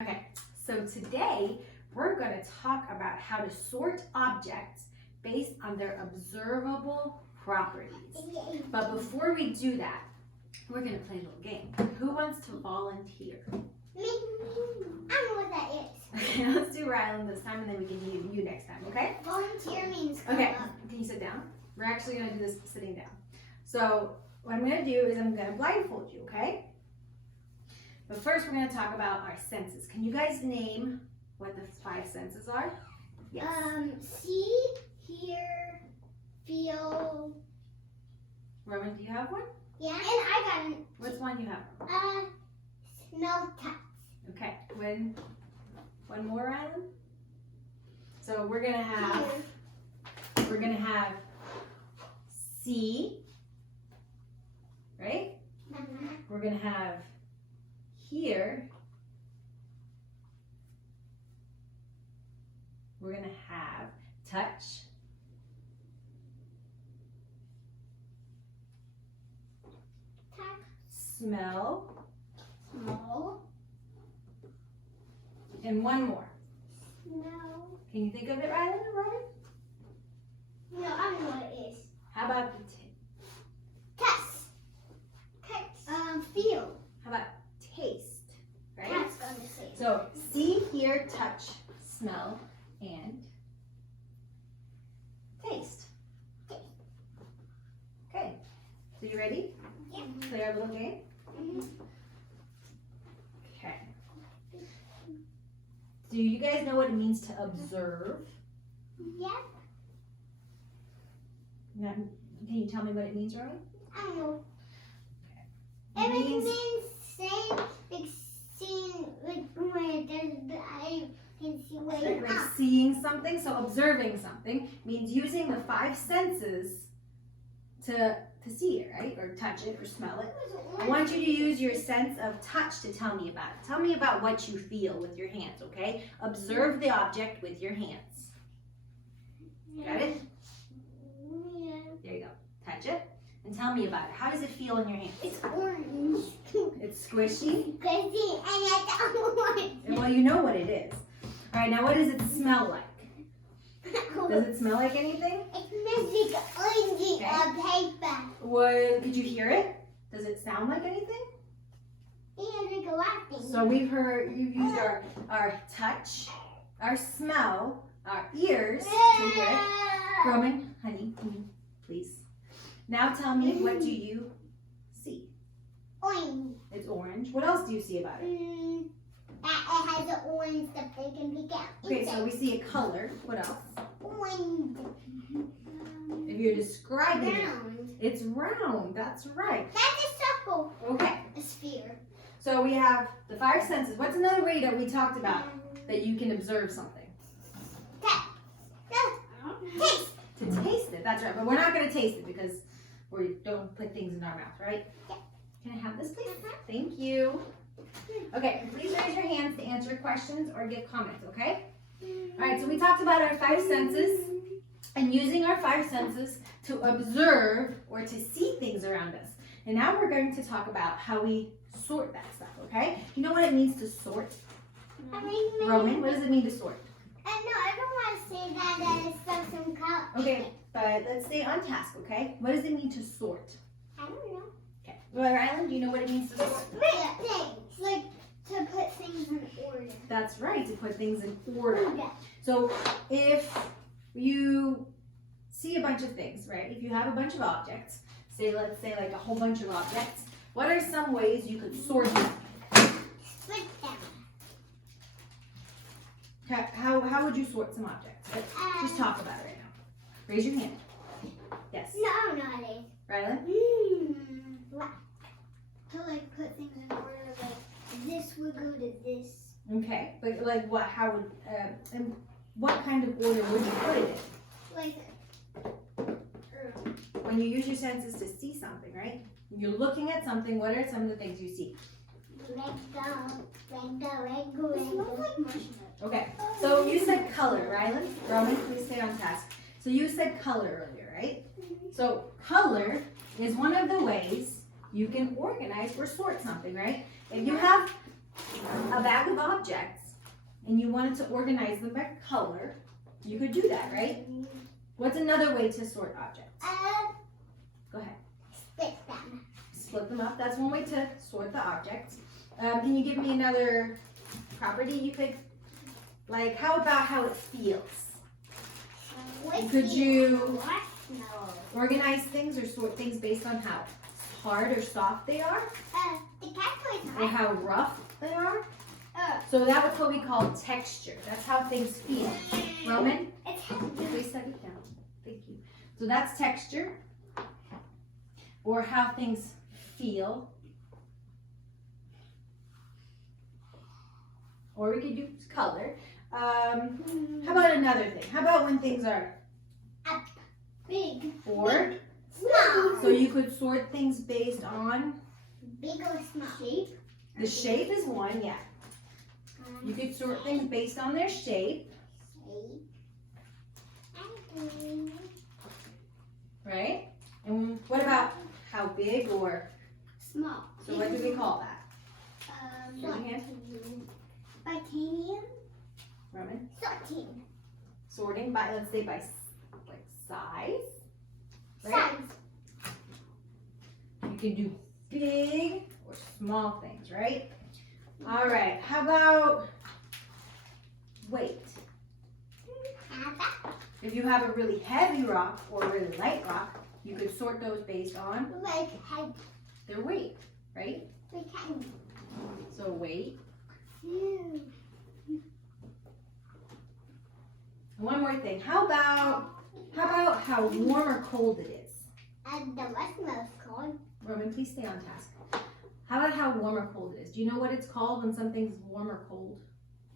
Okay, so today we're going to talk about how to sort objects based on their observable properties. But before we do that, we're going to play a little game. Who wants to volunteer? Me. I know what that is. Okay, let's do Rylan this time and then we can do you next time, okay? Volunteer means come Okay, up. can you sit down? We're actually going to do this sitting down. So what I'm going to do is I'm going to blindfold you, okay? But first we're going to talk about our senses. Can you guys name what the 5 senses are? Yes. See, hear, feel. Roman, do you have one? Yeah. And I got What's one you have? smell, touch. Okay. One more, Rylan? So we're going to have see, right? We're going to have hear. We're going to have touch. Smell. Smell. And one more. Smell. Can you think of it, Rylan or Roman? No, I don't know what it is. How about the Test. Touch. Feel. how about taste? Right? That's gonna say. So see, hear, touch, smell, and taste. Okay. So you ready? Yeah. Play our little game? Mhm. Okay. Do you guys know what it means to observe? Yep. Now, can you tell me what it means, Rowan? I don't know. It It means means same, like seeing, like where there's the eye can see where like, you like are. seeing something. So observing something means using the 5 senses to see it, right? Or touch it or smell it. I want you to use your sense of touch to tell me about it. Tell me about what you feel with your hands, okay? Observe the object with your hands. Got it? Yeah. There you go. Touch it and tell me about it. How does it feel in your hands? It's orange. It's squishy. Crazy, and I don't want Well, you know what it is. All right, now what does it smell like? Does it smell like anything? It's like orangey paper. What, did you hear it? Does it sound like anything? And like a laughing. So we've heard, you've used our touch, our smell, our ears to hear it. Roman, honey, can you please? Now tell me, what do you see? Orange. It's orange. What else do you see about it? It has an orange that they can pick out. Okay, so we see a color. What else? Orange. If you're describing it, Round. it's round. That's right. That's a circle. Okay, A sphere. so we have the 5 senses. What's another way that we talked about that you can observe something? Taste. To taste it. That's right. But we're not going to taste it because we don't put things in our mouth, right? Yeah. Can I have this, please? Thank you. Okay, please raise your hands to answer questions or give comments, okay? All right, so we talked about our 5 senses and using our 5 senses to observe or to see things around us. And now we're going to talk about how we sort that stuff, okay? You know what it means to sort? Roman, what does it mean to sort? No, I don't want to say that it's some color. Okay, but let's stay on task, okay? What does it mean to sort? I don't know. Okay. Well, Rylan, do you know what it means to sort? Split things. Like to put things in order. That's right, to put things in order. Yeah. So if you see a bunch of things, right? If you have a bunch of objects, let's say like a whole bunch of objects, what are some ways you could sort them? Split them. How would you sort some objects? Just talk about it right now. Raise your hand. Yes. No, I don't know how it is. Rylan? To like put things in order, like this would go to this. Okay, but like what? How would? And what kind of order would you put it in? Like. When you use your senses to see something, right? You're looking at something. What are some of the things you see? Okay, so you said color, Rylan. Roman, please stay on task. So you said color earlier, right? So color is one of the ways you can organize or sort something, right? If you have a bag of objects and you wanted to organize them by color, you could do that, right? What's another way to sort objects? Go ahead. Split them. Split them up. That's one way to sort the objects. Can you give me another property you could, like, how about how it feels? Could you organize things or sort things based on how hard or soft they are? The cat Or how rough they are? So that's what we call texture. That's how things feel. Roman? Please set it down. Thank you. So that's texture. Or how things feel. Or we could use color. How about another thing? How about when things are up, big, or small? So you could sort things based on Big or small? Shape. the shape is one, yeah. You could sort things based on their shape, right? And what about how big or Small. so what do we call that? Raise your hand. Titanium. Roman? Sorting. Sorting by, let's say by like size, right? Size. You can do big or small things, right? All right, how about weight? If you have a really heavy rock or a really light rock, you could sort those based on Like head. their weight, right? Like head. So weight. One more thing. How about how warm or cold it is? And the west most cold. Roman, please stay on task. How about how warm or cold it is? Do you know what it's called when something's warm or cold?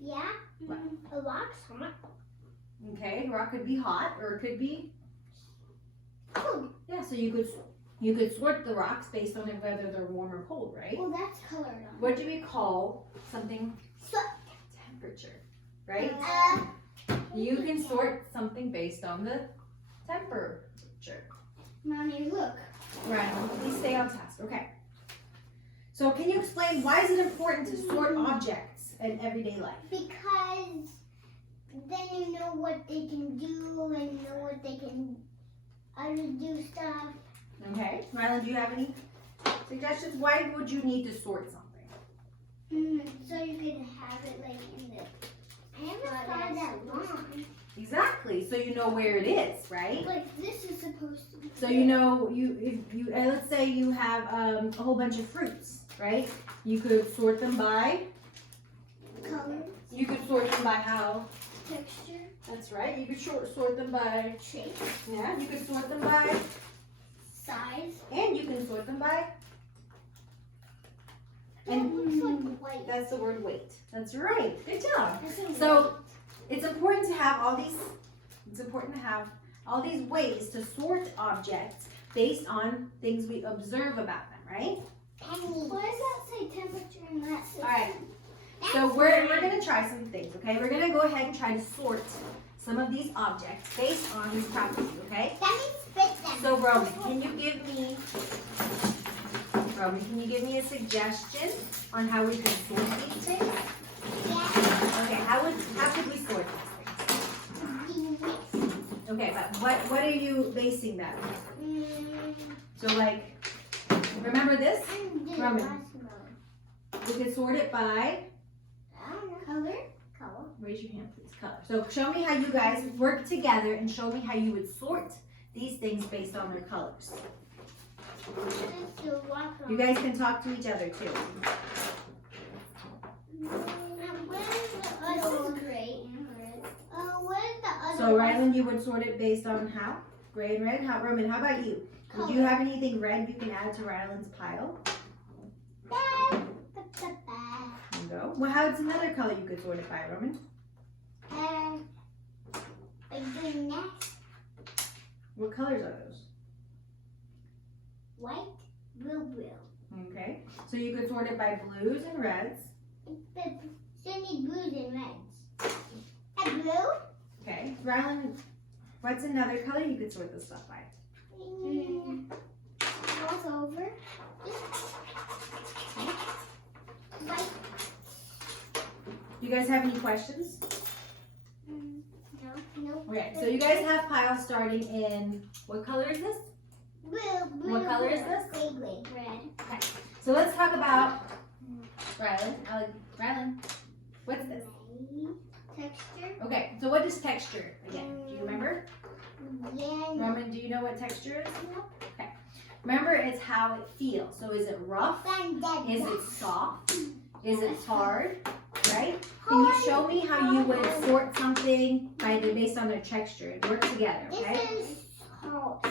Yeah. What? A rock's hot. Okay, rock could be hot or it could be Cold. yeah. So you could sort the rocks based on whether they're warm or cold, right? Well, that's colored on. What do we call something? Sort. Temperature, right? Uh, You can sort something based on the temperature. Mommy, look. Right, please stay on task. Okay. So can you explain why is it important to sort objects in everyday life? Because then you know what they can do and know what they can do stuff. Okay. Rylan, do you have any suggestions? Why would you need to sort something? So you can have it like in the. I never thought that long. Exactly. So you know where it is, right? Like this is supposed to be. So you know if you let's say you have a whole bunch of fruits, right? You could sort them by. Color. You could sort them by how. Texture. That's right. You could sort them by. Shape. Yeah. You could sort them by. Size. And you can sort them by. And looks like white. That's the word weight. That's right. Good job. That's So it's important to have all these. It's important to have all these ways to sort objects based on things we observe about them, right? Why does that say temperature and that says? All right. So we're gonna try some things. Okay. We're gonna go ahead and try to sort some of these objects based on these properties. Okay. That means split them. So Roman, can you give me a suggestion on how we can sort these things? Yeah. Okay, how could we sort these things? Okay, but what are you basing that on? So like, remember this? Roman. We could sort it by, Color. raise your hand please, color. So show me how you guys work together and show me how you would sort these things based on their colors. You guys can talk to each other too. This is great. Where's the other So Rylan, you would sort it based on how? Gray and red? Roman, how about you? Would you have anything red you can add to Rylan's pile? There you go. Well, how's another color you could sort it by, Roman? What colors are those? White, blue. Okay. So you could sort it by blues and reds. Still need blues and reds. And blue? Okay. Rylan, what's another color you could sort this stuff by? Cross over. White, guys have any questions? No. Okay, so you guys have piles starting in, what color is this? Blue. What color is this? Gray. Red. Okay, so let's talk about Rylan, what's this? Texture. Okay, so what is texture again? Do you remember? Yeah. Roman, do you know what texture is? No. Okay. Remember, it's how it feels. So is it rough? Is it soft? Is it hard? Right? Can you show me how you would sort something based on their texture and work together, okay? This is soft.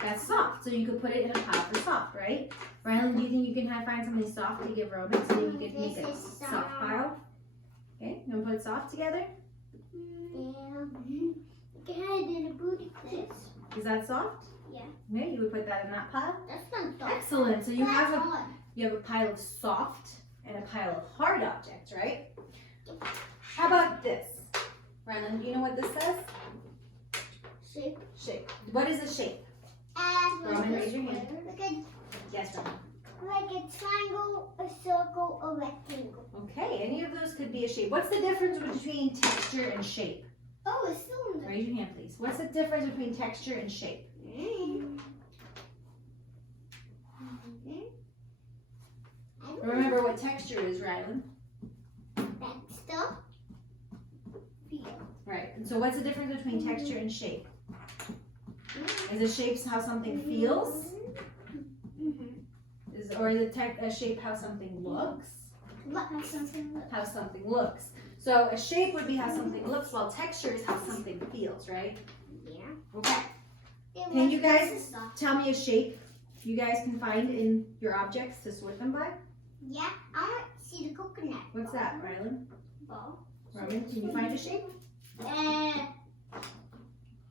That's soft, so you could put it in a pile for soft, right? Rylan, do you think you can find something soft to give Roman so you could make a soft pile? Okay, you want to put soft together? Yeah. I did a booty clips. Is that soft? Yeah. Okay, you would put that in that pile? That's not soft. Excellent, so you That's have hard. a pile of soft and a pile of hard objects, right? How about this? Rylan, do you know what this says? Shape. Shape. What is a shape? Roman, raise your hand. Yes, Roman. Like a triangle, a circle, a rectangle. Okay, any of those could be a shape. What's the difference between texture and shape? Oh, a cylinder. Raise your hand, please. What's the difference between texture and shape? Remember what texture is, Rylan? That stuff. Feel. Right. And so what's the difference between texture and shape? Is a shape how something feels? Or is a shape how something looks? How something looks. So a shape would be how something looks, while texture is how something feels, right? Yeah. Okay. Can you guys tell me a shape you guys can find in your objects to sort them by? Yeah, I want to see the coconut. What's that, Rylan? Ball. Roman, can you find a shape?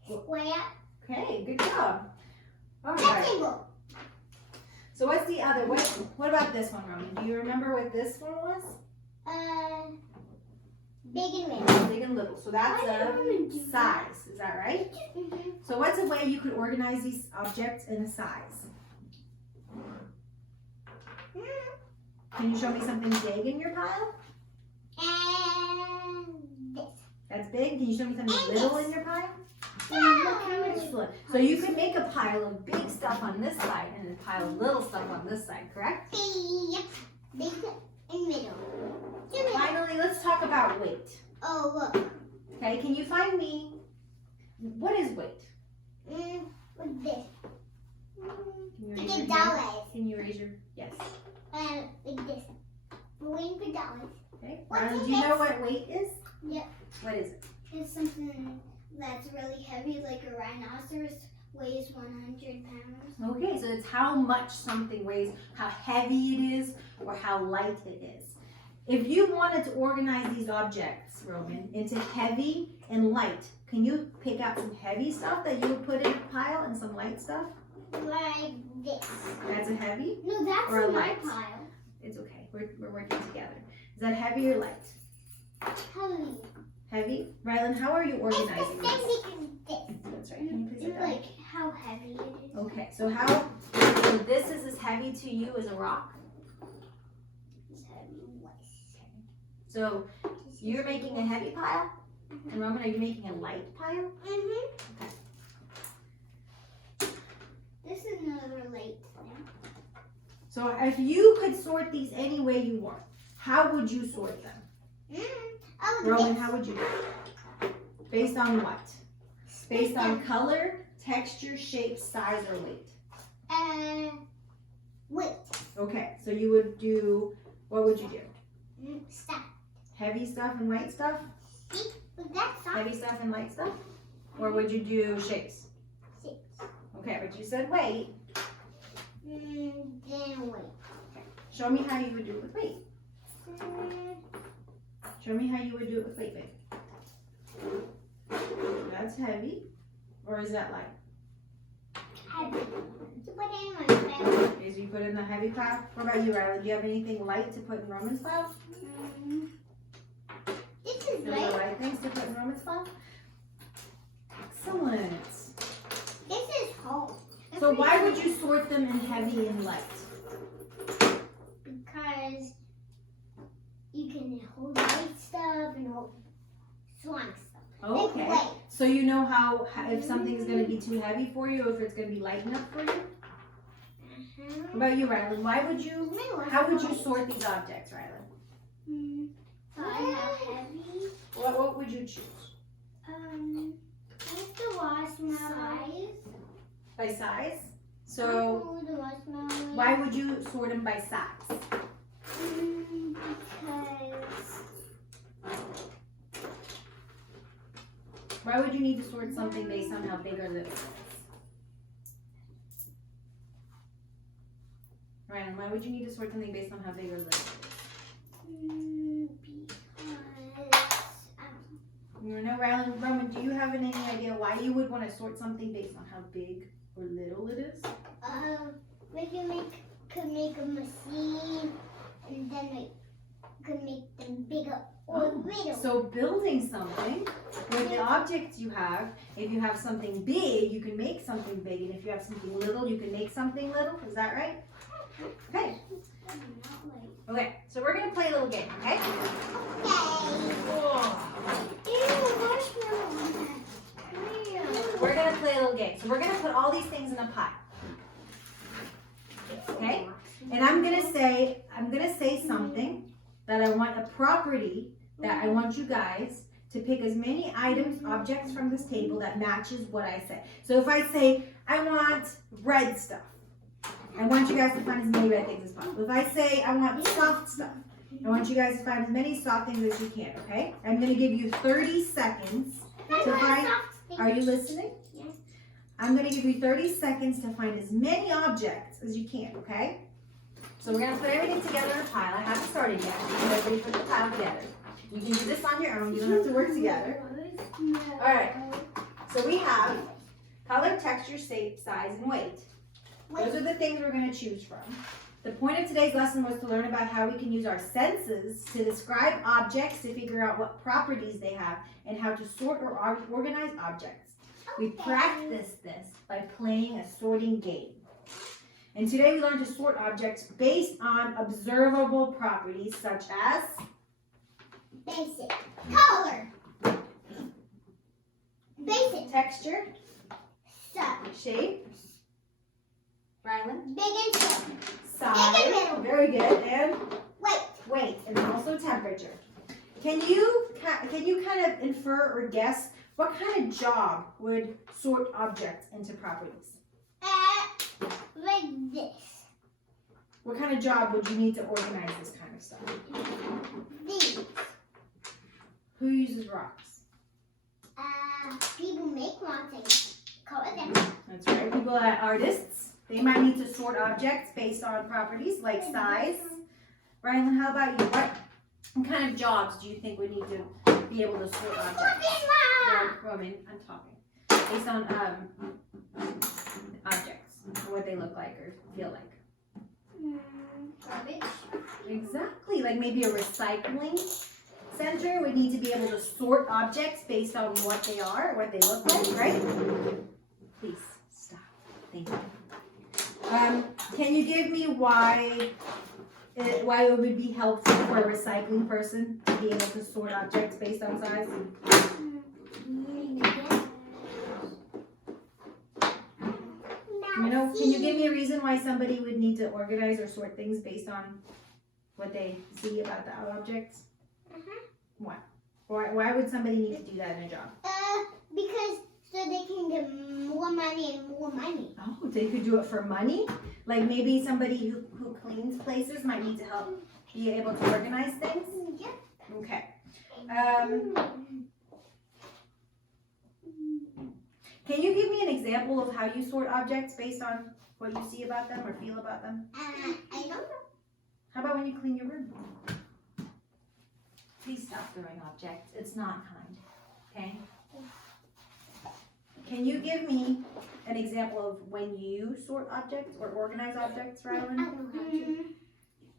Square. Okay, good job. All right. Rectangle. So what's the other? What about this one, Roman? Do you remember what this one was? Big and little. Big and little. So that's a size. Is that right? So what's a way you could organize these objects in a size? Can you show me something big in your pile? And this. That's big. Can you show me something And little this. in your pile? Yeah. Excellent. So you could make a pile of big stuff on this side and a pile of little stuff on this side, correct? Yep. Big and middle. Finally, let's talk about weight. Oh, look. Okay, can you find me, what is weight? With this. Can you Like raise a your hand? dollars. Can you raise your, yes. Like this. Weighing for dollars. Okay. What's Rylan, the do you know next- what weight is? Yep. What is it? It's something that's really heavy, like a rhinoceros weighs 100 pounds. Okay, so it's how much something weighs, how heavy it is, or how light it is. If you wanted to organize these objects, Roman, into heavy and light, can you pick out some heavy stuff that you would put in a pile and some light stuff? Like this. That's a heavy? No, that's Or a in my light. pile. It's okay, we're working together. Is that heavy or light? Heavy. Heavy? Rylan, how are you It's organizing the this? same because this. That's right, can you please sit It's down? like how heavy it is. Okay, so so this is as heavy to you as a rock? It's heavy. So you're making a heavy pile? And Roman, are you making a light pile? Mm-hmm. Okay. This is another light thing. So if you could sort these any way you want, how would you sort them? Oh, Roman, this. how would you do it? Based on what? Based on color, texture, shape, size, or weight? Weight. Okay, so you would do, what would you do? Stop. Heavy stuff and light stuff? See? But that's not Heavy stuff and light stuff? Or would you do shapes? 6. Okay, but you said weight. Then weight. Show me how you would do it with weight. Show me how you would do it with weight, babe. That's heavy. Or is that light? Heavy. To put in my bag. Okay, so you put it in the heavy pile. What about you, Rylan? Do you have anything light to put in Roman's pile? This is Are there light. light things to put in Roman's pile? Excellent. This is home. So why would you sort them in heavy and light? Because you can hold light stuff stuff and strong stuff. Okay. Like So you know how if something is going to be too heavy for you, or if it's going to be light enough for you? What about you, Rylan? How would you sort these objects, Rylan? What would you choose? What's the marshmallow? By size? So why would you sort them by size? Because Why would you need to sort something based on how big or little it is? Ryan, why would you need to sort something based on how big or little it is? You know, Roman, do you have any idea why you would want to sort something based on how big or little it is? We could make a machine, and then we could make them bigger or little. So building something with the objects you have, if you have something big, you can make something big, and if you have something little, you can make something little. Is that right? Okay. Okay, so we're gonna play a little game, okay? We're gonna play a little game. So we're gonna put all these things in a pile. Okay? And I'm gonna say something that I want a property that I want you guys to pick as many items, objects from this table that matches what I say. So if I say I want red stuff, I want you guys to find as many red things as possible. If I say I want soft stuff, I want you guys to find as many soft things as you can, okay? I'm going to give you 30 seconds to find... Are you listening? Yes. I'm going to give you 30 seconds to find as many objects as you can, okay? So we're going to put everything together in a pile. I haven't started yet. Everybody put the pile together. You can do this on your own. You don't have to work together. All right. So we have color, texture, shape, size, and weight. Those are the things we're going to choose from. The point of today's lesson was to learn about how we can use our senses to describe objects, to figure out what properties they have, and how to sort or organize objects. We practiced this by playing a sorting game. And today we learned to sort objects based on observable properties such as basic color, basic texture, stuff, shape, Rylan, big and small, size, big and little, very good, and weight, and also temperature. Can you kind of infer or guess what kind of job would sort objects into properties? like this. What kind of job would you need to organize this kind of stuff? These. Who uses rocks? People make rocks and color them. That's right. People that are artists, they might need to sort objects based on properties like size. Rylan, how about you? What kind of jobs do you think we need to be able to sort objects? Roman, I'm talking. Based on objects, what they look like or feel like. Garbage. Exactly. Like maybe a recycling center would need to be able to sort objects based on what they are, what they look like, right? Please stop. Thank you. Can you give me why it would be helpful for a recycling person to be able to sort objects based on size? You know, can you give me a reason why somebody would need to organize or sort things based on what they see about the objects? Why? Why would somebody need to do that in a job? Because so they can get more money and more money. Oh, they could do it for money? Like maybe somebody who cleans places might need to help be able to organize things? Yeah. Okay. Can you give me an example of how you sort objects based on what you see about them or feel about them? I don't know. How about when you clean your room? Please stop throwing objects. It's not kind. Okay? Can you give me an example of when you sort objects or organize objects, Rylan? I don't know how to.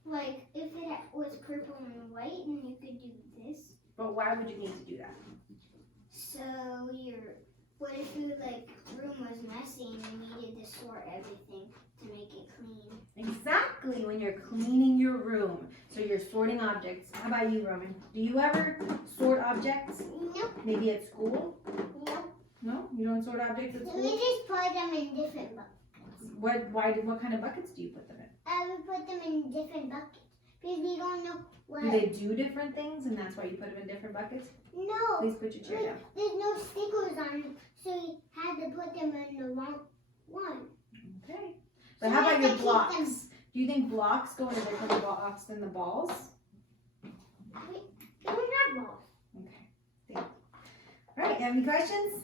Like if it was purple and white, and you could do this. But why would you need to do that? So what if your like room was messy and you needed to sort everything to make it clean? Exactly, when you're cleaning your room. So you're sorting objects. How about you, Roman? Do you ever sort objects? Nope. Maybe at school? Nope. No? You don't sort objects at We school? just put them in different buckets. What kind of buckets do you put them in? We put them in different buckets because we don't know what. Do they do different things and that's why you put them in different buckets? No. Please put your chair down. There's no stickers on them, so we had to put them in the wrong one. Okay. But So how we about have your to keep blocks? them- Do you think blocks go in a different box than the balls? We don't have balls. Okay. Thank you. All right, have any questions?